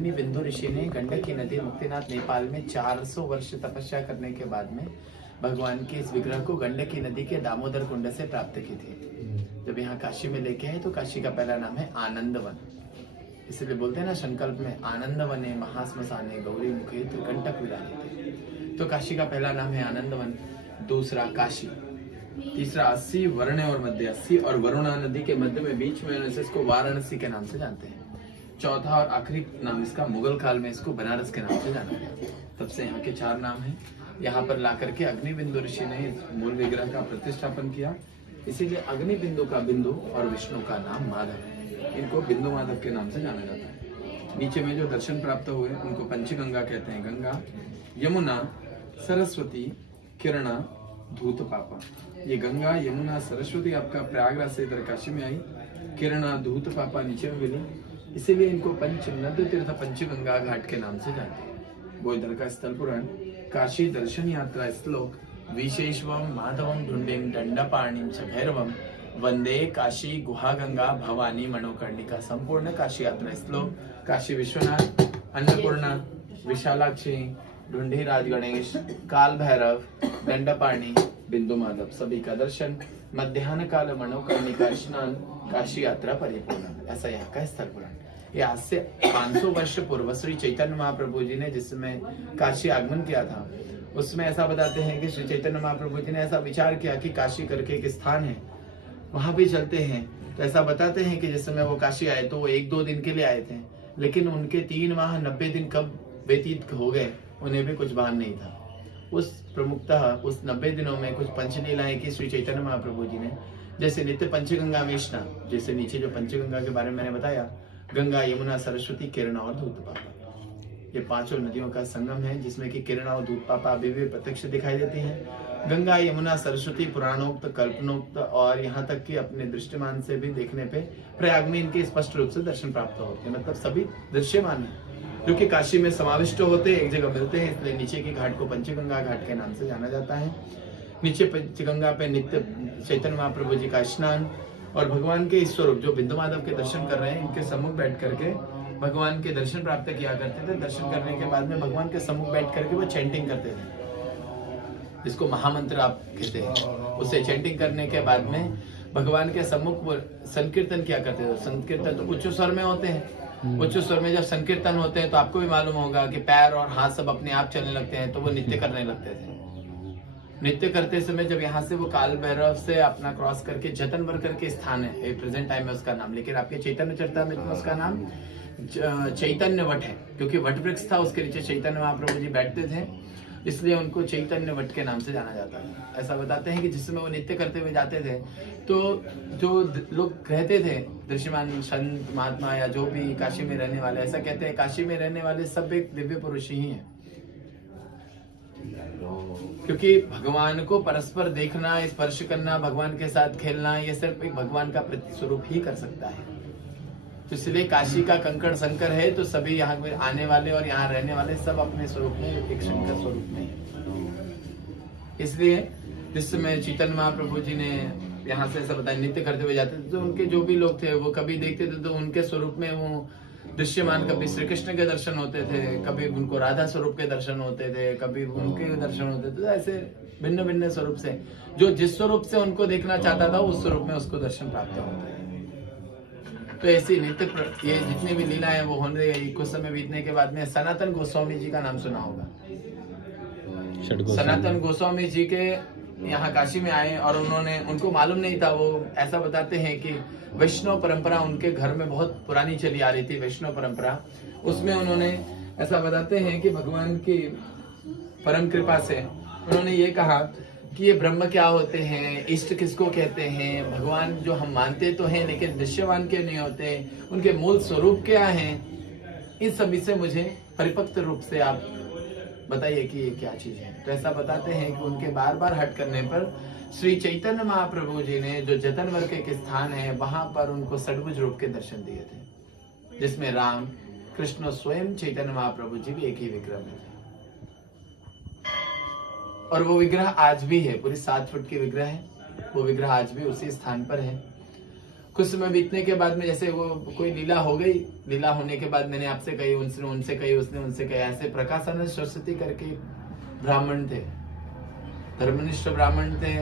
अग्नि बिंदु ऋषि ने गंडकी नदी मुक्तिनाथ नेपाल में 400 वर्ष तपस्या करने के बाद में भगवान के इस विग्रह को गंडकी नदी के दामोदर कुंड से प्राप्त की थी। जब यहाँ काशी में लेके आए तो काशी का पहला नाम है आनंदवन। इसलिए बोलते हैं ना संकल्प में, आनंदवने महाश्मशाने गौरी मुखे त्रिकंटक विराजिते। तो काशी का पहला नाम है आनंदवन, दूसरा काशी, तीसरा 80 वर्ण और मध्य 80 और वरुणा नदी के मध्य में बीच में इसको वाराणसी के नाम से जानते हैं। चौथा और आखिरी नाम इसका मुगल काल में इसको बनारस के नाम से जाना गया। तब से यहाँ के 4 नाम हैं। यहाँ पर ला करके अग्निबिंदु ऋषि ने मूल विग्रह का प्रतिष्ठापन किया। इसीलिए अग्निबिंदु का बिंदु और विष्णु का नाम माधव है। इनको बिंदु माधव के नाम से जाना जाता है। नीचे में जो दर्शन प्राप्त हुए उनको पंचगंगा कहते हैं। गंगा, यमुना, सरस्वती, किरणा, धूत पापा। ये गंगा, यमुना, सरस्वती आपका प्रयागराज से इधर काशी में आई, किरणा, धूत पापा नीचे में मिली। इसीलिए इनको पंच नद तीर्थ पंचगंगा घाट के नाम से जानते हैं। वो इधर का स्थल पुराण काशी दर्शन यात्रा श्लोक विशेषवम माधवम ढूंढेम दंडपाणिम च भैरवम वंदे काशी गुहा गंगा भवानी मनोकर्णिका। संपूर्ण काशी यात्रा श्लोक काशी विश्वनाथ, अन्नपूर्णा, विशालाक्षी, ढूंढीराज गणेश, काल भैरव, दंडपाणी, बिंदु माधव सभी का दर्शन, मध्याह्न काल मनोकर्णिका स्नान, काशी यात्रा परिपूर्ण। ऐसा यहाँ का स्थल पुराण। ये आज से 500 वर्ष पूर्व श्री चैतन्य महाप्रभु जी ने जिसमें काशी आगमन किया था, उसमें ऐसा बताते हैं कि श्री चैतन्य महाप्रभु जी ने ऐसा विचार किया कि काशी करके एक स्थान है, वहां भी चलते हैं। तो ऐसा बताते हैं कि जिस समय वो काशी आए तो वो 1-2 दिन के लिए आए थे, लेकिन उनके 3 माह 90 दिन कब व्यतीत हो गए उन्हें भी कुछ भान नहीं था। उस प्रमुखतः उस 90 दिनों में कुछ पंचलीलाएं की श्री चैतन्य महाप्रभु जी ने, जैसे नित्य पंचगंगा में स्नान, जैसे नीचे जो पंचगंगा के बारे में मैंने बताया, गंगा, यमुना, सरस्वती, किरणा और धूत पापा। ये 5 नदियों का संगम है जिसमें कि किरणा और धूत पापा अभी भी प्रत्यक्ष दिखाई देती हैं। गंगा, यमुना, सरस्वती पुराणोक्त, कल्पनोक्त और यहाँ तक कि अपने दृष्टिमान से भी देखने पे प्रयाग में इनके स्पष्ट रूप से दर्शन प्राप्त होते हैं। मतलब सभी दृश्यमान है जो कि काशी में समाविष्ट होते एक जगह मिलते हैं। इसलिए नीचे के घाट को पंचगंगा घाट के नाम से जाना जाता है। नीचे पंचगंगा पे नित्य चैतन्य महाप्रभु जी का स्नान और भगवान के इस स्वरूप जो बिंदु माधव के दर्शन कर रहे हैं, इनके सम्मुख बैठ करके भगवान के दर्शन प्राप्त किया करते थे। दर्शन करने के बाद में भगवान के सम्मुख बैठ करके वो चैंटिंग करते थे, जिसको महामंत्र आप कहते हैं। उससे चैंटिंग करने के बाद में भगवान के सम्मुख वो संकीर्तन किया करते थे। संकीर्तन तो उच्च स्वर में होते हैं। उच्च स्वर में जब संकीर्तन होते हैं तो आपको भी मालूम होगा कि पैर और हाथ सब अपने आप चलने लगते हैं, तो वो नृत्य करने लगते थे। नृत्य करते समय जब यहाँ से वो काल भैरव से अपना क्रॉस करके जतनवर करके स्थान है, प्रेजेंट टाइम में उसका नाम, लेकिन आपके चैतन्य चरितामृत में उसका नाम चैतन्य वट है, क्योंकि वट वृक्ष था, उसके नीचे चैतन्य महाप्रभु जी बैठते थे, इसलिए उनको चैतन्य वट के नाम से जाना जाता है। ऐसा बताते हैं कि जिसमें वो नृत्य करते हुए जाते थे तो जो लोग कहते थे दृश्यमान संत महात्मा या जो भी काशी में रहने वाले, ऐसा कहते हैं काशी में रहने वाले सब एक दिव्य पुरुष ही हैं, क्योंकि भगवान को परस्पर देखना, स्पर्श करना, भगवान के साथ खेलना, ये सिर्फ एक भगवान का प्रतिस्वरूप ही कर सकता है। तो इसलिए काशी का कंकड़ शंकर है, तो सभी यहाँ पे आने वाले और यहाँ रहने वाले सब अपने स्वरूप में एक शंकर स्वरूप में है। इसलिए जिस समय चैतन्य महाप्रभु जी ने यहाँ से ऐसा बताया नृत्य करते हुए जाते थे, तो उनके जो भी लोग थे वो कभी देखते थे तो उनके स्वरूप में वो दृश्यमान, कभी श्री कृष्ण के दर्शन होते थे, कभी उनको राधा स्वरूप के दर्शन होते थे, कभी उनके दर्शन होते थे। तो ऐसे भिन्न भिन्न स्वरूप से जो जिस स्वरूप से उनको देखना चाहता था उस स्वरूप में उसको दर्शन प्राप्त होते हैं। तो ऐसी नित्य ये जितनी भी लीला है वो होने रही। कुछ समय बीतने के बाद में सनातन गोस्वामी जी का नाम सुना होगा। सनातन गोस्वामी जी के यहाँ काशी में आए और उनको मालूम नहीं था, वो ऐसा बताते हैं कि वैष्णव परंपरा उनके घर में बहुत पुरानी चली आ रही थी, वैष्णव परंपरा। उसमें उन्होंने ऐसा बताते हैं कि भगवान की परम कृपा से उन्होंने ये कहा कि ये ब्रह्म क्या होते हैं, इष्ट किसको कहते हैं, भगवान जो हम मानते तो हैं लेकिन दृश्यवान क्यों नहीं होते, उनके मूल स्वरूप क्या हैं, इन सभी से मुझे परिपक्व रूप से आप बताइए कि ये क्या चीज है। तो ऐसा बताते हैं कि उनके बार बार हट करने पर श्री चैतन्य महाप्रभु जी ने जो जतनवर के एक स्थान है वहां पर उनको षड्भुज रूप के दर्शन दिए थे, जिसमें राम, कृष्ण स्वयं चैतन्य महाप्रभु जी भी एक ही विग्रह में थे। और वो विग्रह आज भी है, पूरी 7 फुट की विग्रह है। वो विग्रह आज भी उसी स्थान पर है। कुछ समय बीतने के बाद में जैसे वो कोई लीला हो गई, लीला होने के बाद मैंने आपसे कही, उसने उनसे कही, उसने उनसे कही, ऐसे प्रकाशानंद सरस्वती करके ब्राह्मण थे, धर्मनिष्ठ ब्राह्मण थे,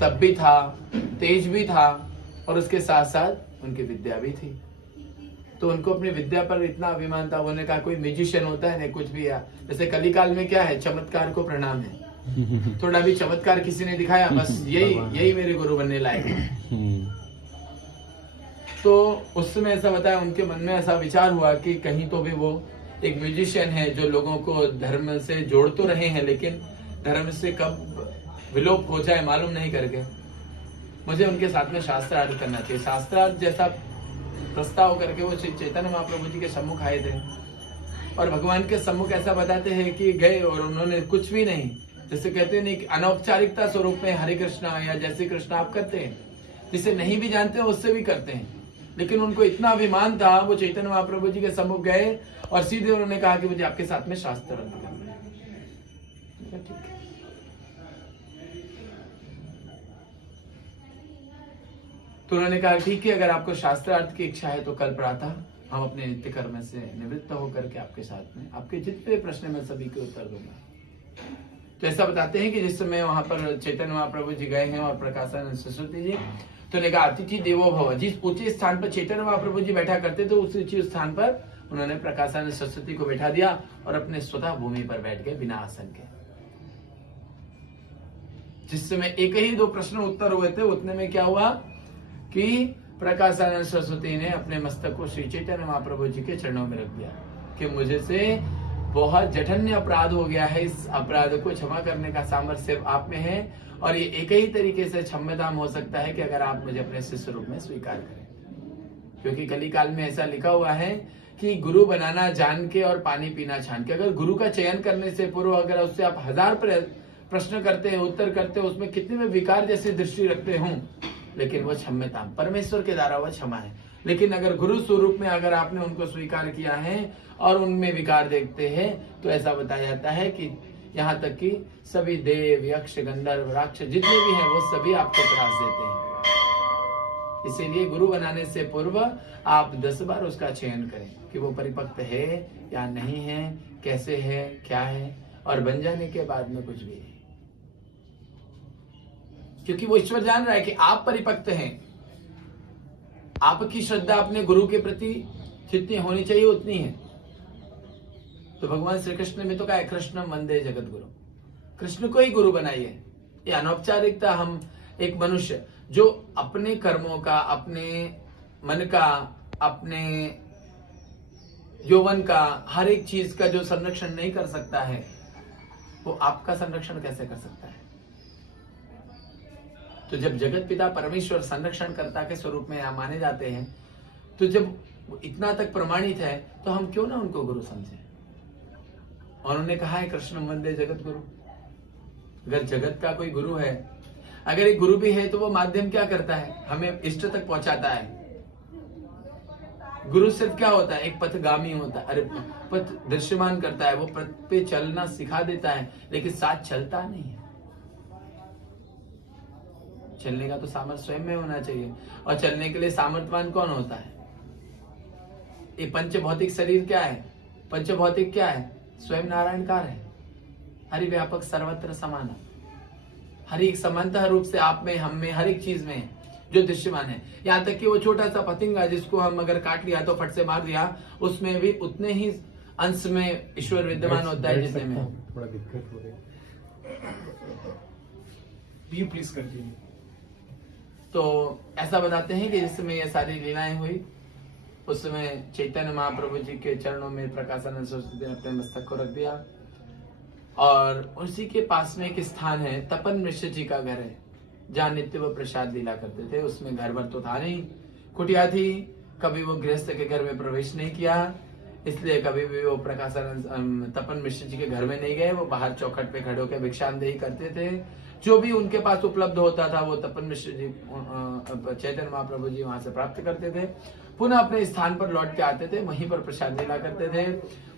तब भी था, तेज भी था, और उसके साथ साथ उनकी विद्या भी थी। तो उनको अपनी विद्या पर इतना अभिमान था, उन्होंने कहा कोई म्यूजिशियन होता है नहीं कुछ भी, जैसे कलिकाल में क्या है, चमत्कार को प्रणाम है, थोड़ा भी चमत्कार किसी ने दिखाया बस यही मेरे गुरु बनने लायक है। तो उस समय ऐसा बताया, उनके मन में ऐसा विचार हुआ कि कहीं तो भी वो एक म्यूजिशियन है जो लोगों को धर्म से जोड़ तो रहे हैं, लेकिन धर्म से कब विलोप हो जाए मालूम नहीं करके मुझे उनके साथ में शास्त्रार्थ करना चाहिए। शास्त्रार्थ जैसा प्रस्ताव करके वो श्री चैतन्य महाप्रभु जी के सम्मुख आए थे, और भगवान के सम्मुख ऐसा बताते हैं कि गए और उन्होंने कुछ भी नहीं, जैसे कहते हैं नहीं, अनौपचारिकता स्वरूप में हरे कृष्णा या जैसे कृष्णा आप करते हैं, जिसे नहीं भी जानते हैं उससे भी करते हैं, लेकिन उनको इतना अभिमान था, वो चैतन्य महाप्रभु जी के सम्मुख गए और सीधे उन्होंने कहा कि मुझे आपके साथ में शास्त्रार्थ करना है। ठीक है, तो उन्होंने कहा ठीक है, अगर आपको शास्त्रार्थ की इच्छा है तो कल प्रातः हम अपने नित्य कर्म से निवृत्त होकर के आपके साथ में आपके जितने प्रश्न में सभी के उत्तर दूंगा। तो ऐसा बताते हैं कि जिस समय वहां पर चैतन्य महाप्रभु जी गए हैं और प्रकाशानंद सरस्वती जी, तो उन्होंने कहा अतिथि देवो भव, जिस ऊंचे स्थान पर चैतन्य महाप्रभु जी बैठा करते थे उस ऊंचे स्थान पर उन्होंने प्रकाशानंद सरस्वती को बैठा दिया और अपने स्वतः भूमि पर बैठ गए बिना आसन के। जिस समय एक ही 2 प्रश्न उत्तर हुए थे, उतने में क्या हुआ कि प्रकाशानंद सरस्वती ने अपने मस्तक को श्री चैतन्य महाप्रभु जी के चरणों में रख दिया कि मुझे से बहुत जघन्य अपराध हो गया है, इस अपराध को क्षमा करने का सामर्थ्य आप में है, और ये एक ही तरीके से क्षम्यताम हो सकता है कि अगर आप मुझे अपने शिष्य रूप में स्वीकार करें। क्योंकि कलिकाल में ऐसा लिखा हुआ है कि गुरु बनाना जान के और पानी पीना छान के। अगर गुरु का चयन करने से पूर्व अगर उससे आप 1000 प्रश्न करते हैं, उत्तर करते हैं, उसमें कितने में विकार जैसी दृष्टि रखते हों, लेकिन वो क्षम्यता परमेश्वर के द्वारा वह क्षमा है। लेकिन अगर गुरु स्वरूप में अगर आपने उनको स्वीकार किया है और उनमें विकार देखते हैं, तो ऐसा बताया जाता है कि यहाँ तक कि सभी देव, यक्ष, गंधर्व, राक्षस जितने भी हैं वो सभी आपको त्रास देते हैं। इसीलिए गुरु बनाने से पूर्व आप 10 बार उसका चयन करें कि वो परिपक्व है या नहीं है, कैसे है, क्या है, और बन जाने के बाद में कुछ भी है, क्योंकि वो ईश्वर जान रहा है कि आप परिपक्व हैं। आपकी श्रद्धा अपने गुरु के प्रति जितनी होनी चाहिए उतनी है। तो भगवान श्री कृष्ण में तो क्या है, कृष्ण वंदे जगत गुरु, कृष्ण को ही गुरु बनाइए। ये अनौपचारिकता, हम एक मनुष्य जो अपने कर्मों का, अपने मन का, अपने यौवन का, हर एक चीज का जो संरक्षण नहीं कर सकता है, वो आपका संरक्षण कैसे कर सकता है। तो जब जगत पिता परमेश्वर संरक्षण कर्ता के स्वरूप में माने जाते हैं, तो जब इतना तक प्रमाणित है, तो हम क्यों ना उनको गुरु समझें। और उन्होंने कहा है कृष्ण वंदे जगत गुरु। अगर जगत का कोई गुरु है, अगर एक गुरु भी है, तो वो माध्यम क्या करता है, हमें इष्ट तक पहुंचाता है। गुरु सिर्फ क्या होता है, एक पथगामी होता है, अरे पथ दृश्यमान करता है, वो पथ पे चलना सिखा देता है, लेकिन साथ चलता नहीं है। चलने का तो सामर्थ्य स्वयं में होना चाहिए, और चलने के लिए सामर्थ्यवान कौन होता है। ये पंच भौतिक शरीर क्या है, पंच भौतिक क्या है, स्वयं नारायणकार है। हरि व्यापक सर्वत्र समान, हर एक समानता रूप से आप में, हम में, हर एक चीज में जो दृश्यमान है। यहाँ तक कि वो छोटा सा पतंगा जिसको हम अगर काट लिया तो फट से मार दिया, उसमें भी उतने ही अंश में ईश्वर विद्यमान होता है जिसमें में थोड़ा दिक्कत हो रही है, प्लीज कंटिन्यू। तो ऐसा बताते हैं कि जिस समय ये सारी लीलाएं हुई, उस समय चैतन्य महाप्रभु जी के चरणों में प्रकाशानंद सरस्वती ने अपने मस्तक को रख दिया, और उसी के पास में एक स्थान है, तपन मिश्र जी का घर है, जहाँ नित्य वो प्रसाद लीला करते थे। उसमें घर भर तो था नहीं, कुटिया थी, कभी वो गृहस्थ के घर में प्रवेश नहीं किया, इसलिए कभी भी वो प्रकाशानंद तपन मिश्र जी के घर में नहीं गए। वो बाहर चौखट पे खड़े होकर भिक्षांदेही करते थे, जो भी उनके पास उपलब्ध होता था वो तपन मिश्र जी, चैतन्य महाप्रभु जी वहां से प्राप्त करते थे, पुनः अपने स्थान पर लौट के आते थे, वहीं पर प्रसाद लीला करते थे।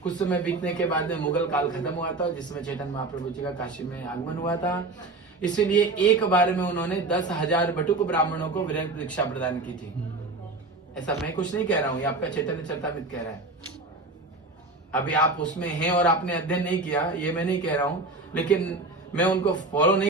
कुछ समय बीतने के बाद में मुगल काल खत्म हुआ था, जिसमें चैतन्य महाप्रभु जी का काशी में आगमन हुआ था। इसीलिए एक बार में उन्होंने 10,000 बटुक ब्राह्मणों को विरक्त दीक्षा प्रदान की थी। ऐसा मैं कुछ नहीं कह रहा हूं, ये आपका चैतन्य चरितामृत कह रहा है। अभी आप उसमें हैं और आपने अध्ययन नहीं किया, ये मैं नहीं कह रहा हूं, लेकिन मैं उनको फॉलो नहीं